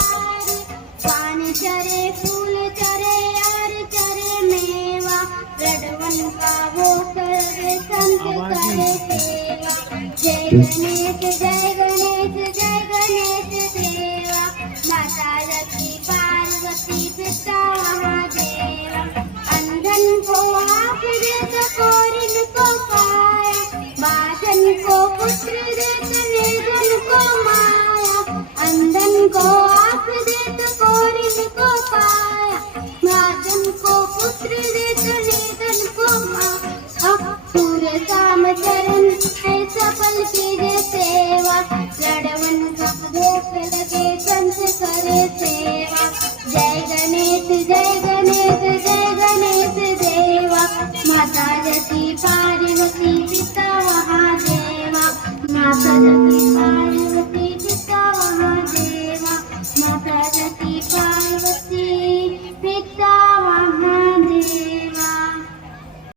हार। पान चरे फूल चरे और चरे मेवा, लडवन का वो करे संत करे सेवा। जय गणेश जय गणेश जय गणेश देवा, माता लक्ष्मी पार्वती पिता महादेवा। अंधन को आँख दे तो कोरिन को काया, बाधन को पुत्र दे तो निर्धन को माया। अंधन को आँख दे तो कोरिन को काया, बाधन को पुत्र दे तो निर्धन को माया। सूर्य शाम चरण है सफल कीजे सेवा, लडवन सब देख लगे संत करे सेवा। जय गणेश जय